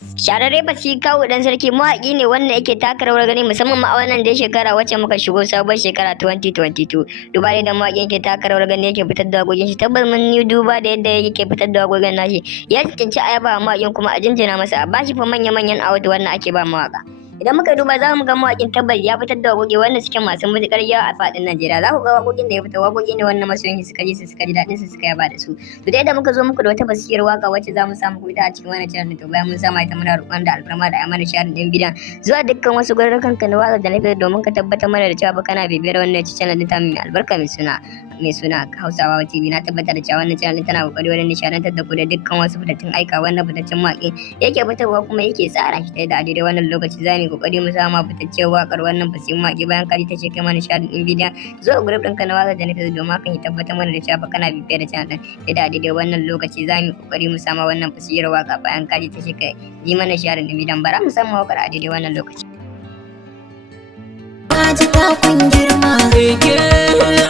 Shararre Kawu dan sarki mawaƙi ne wanda yake taka rawar gani musamman ma a wannan dai shekara wacce muka shigo sabuwar shekara 2022. Duba da mawaƙin yake taka rawar gani yake fitar da waƙoƙin shi, tabbas mun yi duba da yadda yake fitar da waƙoƙin nashi. Ya cancanci a yaba mawaƙin kuma a jinjina masa, a bashi fa manya-manyan award wannan ake ba mawaƙa. Idan muka duba za mu ga mawaƙin tabbas ya fitar da waƙoƙi wanda suke masu matuƙar yawa a faɗin Najeriya. Za ku ga waƙoƙin da ya fitar waƙoƙi ne wanda masoyan suka ji su suka ji daɗin su suka yaba da su. To dai da muka zo muku da wata basiriyar waƙa wacce za mu samu ita a cikin wannan channel, to bayan mun sama ita muna roƙon da alfarma da amana sharing ɗin bidiyon zuwa dukkan wasu gururrukan ka na waƙa da na fitar domin ka tabbatar mana da cewa ba kana bibiyar wannan channel ɗin ta mai albarka mai suna Hausawa TV. Na tabbatar da cewa wannan channel tana kokari wajen nishaɗantar da ku da dukkan wasu fitattun aika wannan fitaccen mawaƙi yake fitarwa kuma yake tsara shi ta yadda a daidai wannan lokaci za mu yi kokari mu sama fitaccen waƙar wannan fasihin mawaƙi bayan ka ji ta ce kai mana nishaɗin ɗin bidiyon zuwa group ɗinka na waƙar da na fitar domin hakan ya tabbatar mana da cewa ba kana bibiyar da channel ɗin yadda a daidai wannan lokaci za mu yi kokari mu sama wannan fasihar waƙa bayan ka ji ta ce kai yi mana sharing ɗin bidiyon bara mu sama waƙar a daidai wannan lokaci. Ji kun girma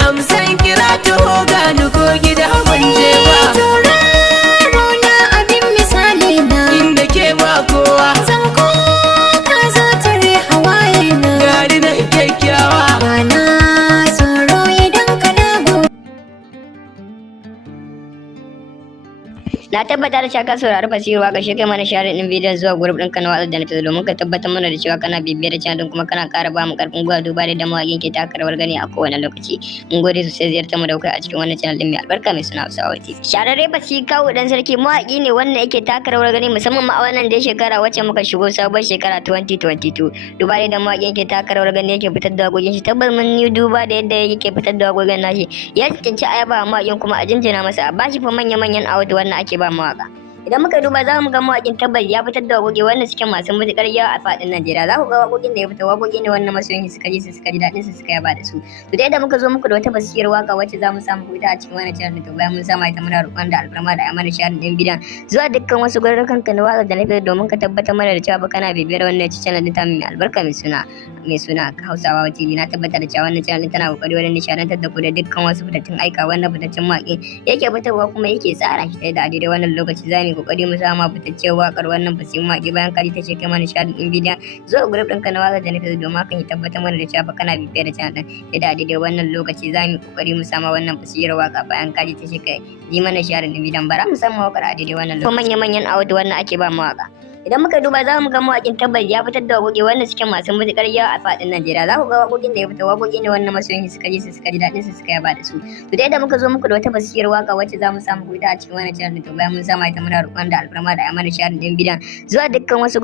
amsan kira taho gani ko gida ban je ba. Tauraro na abin misali na inda ke ba kowa san ko ka zo tare hawaye na gari na kyakkyawa bana tsoro idan kana go. Na tabbatar da cewa ka saurari fasihar waƙa shi kai mana sharing ɗin bidiyon zuwa group ɗinka na waƙar da na fitar domin ka tabbatar mana da cewa kana bibiyar da channel kuma kana ƙara ba mu ƙarfin gwiwa duba da mawaƙin ke taka rawar gani a kowane lokaci. Mun gode sosai ziyartar mu da kai a cikin wannan channel ɗin mai albarka mai suna Hausawa TV. Shararre Kawu dan sarki mawaƙi ne wanda yake taka rawar gani musamman ma a wannan dai shekara wacce muka shigo sabuwar shekara 2022. Duba da mawaƙin yake taka rawar gani yake fitar da waƙoƙin shi, tabbas mun yi duba da yadda yake fitar da waƙoƙin nashi. Ya cancanci a yaba mawaƙin kuma a jinjina masa, a bashi fa manya-manyan award wannan ake ba mawaƙa. Idan muka duba za mu ga mawaƙin tabbas ya fitar da waƙoƙi wanda suke masu matuƙar yawa a faɗin Najeriya. Za ku ga waƙoƙin da ya fitar waƙoƙi ne wanda masoyan suka ji su suka ji daɗin su suka yaba da su. To dai da muka zo muku da wata basiriyar waƙa wacce za mu samu ita a cikin wannan channel, to bayan mun sama ita muna roƙon da alfarma da amana sharing ɗin bidiyon zuwa dukkan wasu gururrukan ka na waƙa da na fitar domin ka tabbatar mana da cewa ba kana bibiyar wannan channel ɗin ta mai albarka mai suna Hausawa TV. Na tabbatar da cewa wannan channel tana kokari wajen nishaɗantar da ku da dukkan wasu fitattun aika wannan fitaccen mawaƙi yake fitarwa kuma yake tsara shi ta yadda a daidai wannan lokaci za mu yi kokari mu sama fitaccen waƙar wannan fasihin mawaƙi bayan ka ji ta ce kai mana nishaɗin ɗin bidiyon zuwa group ɗinka na waƙar da na fitar domin hakan ya tabbatar mana da cewa ba kana bibiyar da channel ɗin yadda a daidai wannan lokaci za mu yi kokari mu sama wannan fasihar waƙa bayan ka ji ta ce kai yi mana sharing ɗin bidiyon bara mu sama waƙar a daidai wannan lokaci. Manya-manyan award wannan ake ba mawaƙa. Idan muka duba za mu ga mawaƙin tabbas ya fitar da waƙoƙi wanda suke masu matuƙar yawa a faɗin Najeriya. Za ku ga waƙoƙin da ya fitar waƙoƙi ne wanda masoyan suka ji su suka ji daɗin su suka yaba da su. To dai da muka zo muku da wata basiriyar waƙa wacce za mu samu ita a cikin wannan channel, to bayan mun sama ita muna roƙon da alfarma da amana sharing ɗin bidiyon zuwa dukkan wasu